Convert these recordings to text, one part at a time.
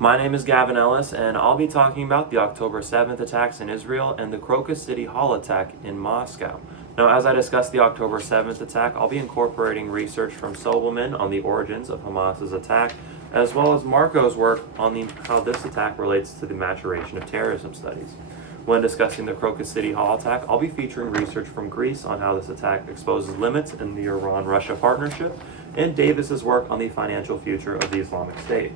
My name is Gavin Ellis, and I'll be talking about the October 7th attacks in Israel and the Crocus City Hall attack in Moscow. Now, as I discuss the October 7th attack, I'll be incorporating research from Sobelman on the origins of Hamas's attack, as well as Marco's work on how this attack relates to the maturation of terrorism studies. When discussing the Crocus City Hall attack, I'll be featuring research from Greece on how this attack exposes limits in the Iran-Russia partnership, and Davis's work on the financial future of the Islamic State.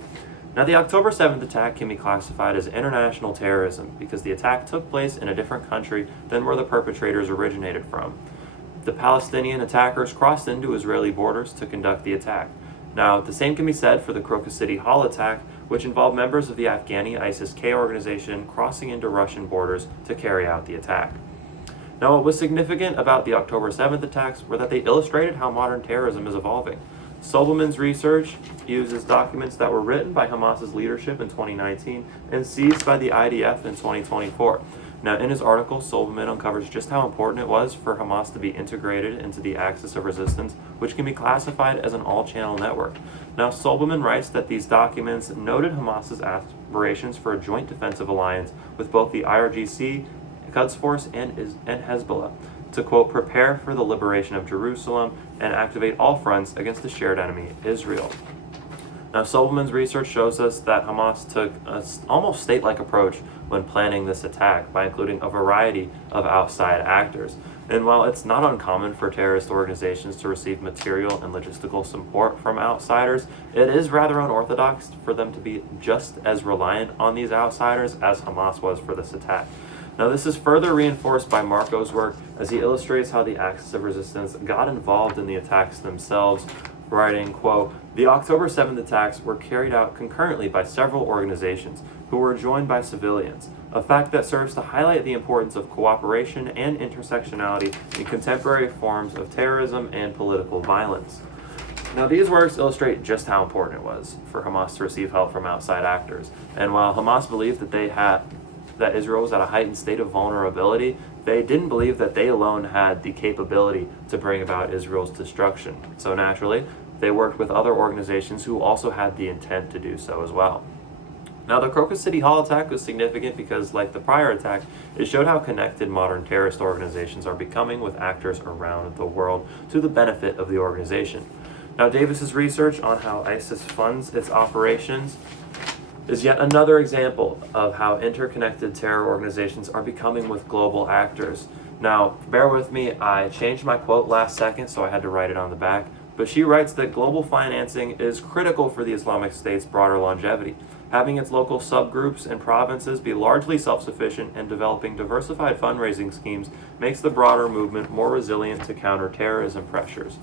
Now, the October 7th attack can be classified as international terrorism because the attack took place in a different country than where the perpetrators originated from. The Palestinian attackers crossed into Israeli borders to conduct the attack. Now, the same can be said for the Crocus City Hall attack, which involved members of the Afghani ISIS-K organization crossing into Russian borders to carry out the attack. Now, what was significant about the October 7th attacks were that they illustrated how modern terrorism is evolving. Sobelman's research uses documents that were written by Hamas's leadership in 2019 and seized by the IDF in 2024. Now, in his article, Sobelman uncovers just how important it was for Hamas to be integrated into the axis of resistance, which can be classified as an all-channel network. Now, Sobelman writes that these documents noted Hamas's aspirations for a joint defensive alliance with both the IRGC, Quds Force, and Hezbollah, to, quote, prepare for the liberation of Jerusalem and activate all fronts against the shared enemy, Israel. Now, Sobelman's research shows us that Hamas took an almost state-like approach when planning this attack by including a variety of outside actors. And while it's not uncommon for terrorist organizations to receive material and logistical support from outsiders, it is rather unorthodox for them to be just as reliant on these outsiders as Hamas was for this attack. Now, this is further reinforced by Marco's work as he illustrates how the axis of resistance got involved in the attacks themselves, writing, quote, "The October 7th attacks were carried out concurrently by several organizations who were joined by civilians, a fact that serves to highlight the importance of cooperation and intersectionality in contemporary forms of terrorism and political violence." Now, these works illustrate just how important it was for Hamas to receive help from outside actors. And while Hamas believed that Israel was at a heightened state of vulnerability, they didn't believe that they alone had the capability to bring about Israel's destruction. So naturally, they worked with other organizations who also had the intent to do so as well. Now, the Crocus City Hall attack was significant because, like the prior attack, it showed how connected modern terrorist organizations are becoming with actors around the world to the benefit of the organization. Now, Davis's research on how ISIS funds its operations is yet another example of how interconnected terror organizations are becoming with global actors. Now, bear with me, I changed my quote last second, so I had to write it on the back, but she writes that global financing is critical for the Islamic State's broader longevity. Having its local subgroups and provinces be largely self-sufficient and developing diversified fundraising schemes makes the broader movement more resilient to counter terrorism pressures.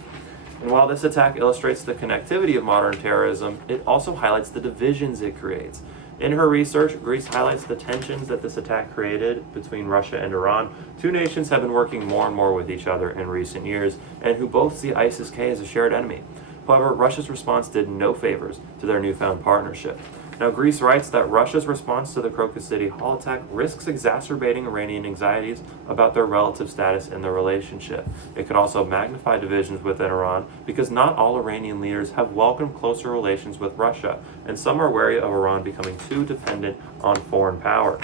And while this attack illustrates the connectivity of modern terrorism, it also highlights the divisions it creates. In her research, Greece highlights the tensions that this attack created between Russia and Iran. Two nations have been working more and more with each other in recent years, and who both see ISIS-K as a shared enemy. However, Russia's response did no favors to their newfound partnership. Now, Greece writes that Russia's response to the Crocus City Hall attack risks exacerbating Iranian anxieties about their relative status in the relationship. It could also magnify divisions within Iran because not all Iranian leaders have welcomed closer relations with Russia, and some are wary of Iran becoming too dependent on foreign power.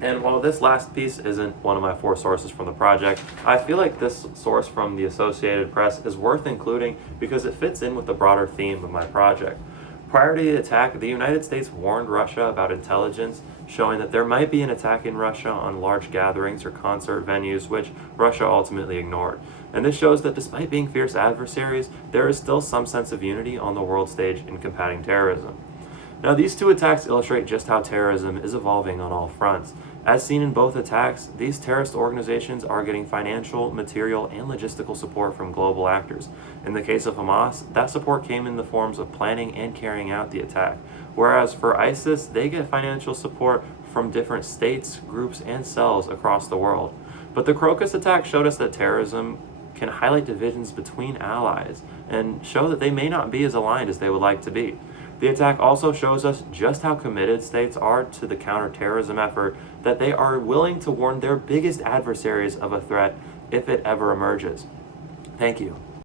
And while this last piece isn't one of my four sources from the project, I feel like this source from the Associated Press is worth including because it fits in with the broader theme of my project. Prior to the attack, the United States warned Russia about intelligence showing that there might be an attack in Russia on large gatherings or concert venues, which Russia ultimately ignored. And this shows that despite being fierce adversaries, there is still some sense of unity on the world stage in combating terrorism. Now, these two attacks illustrate just how terrorism is evolving on all fronts. As seen in both attacks, these terrorist organizations are getting financial, material, and logistical support from global actors. In the case of Hamas, that support came in the forms of planning and carrying out the attack. Whereas for ISIS, they get financial support from different states, groups, and cells across the world. But the Crocus attack showed us that terrorism can highlight divisions between allies and show that they may not be as aligned as they would like to be. The attack also shows us just how committed states are to the counterterrorism effort, that they are willing to warn their biggest adversaries of a threat if it ever emerges. Thank you.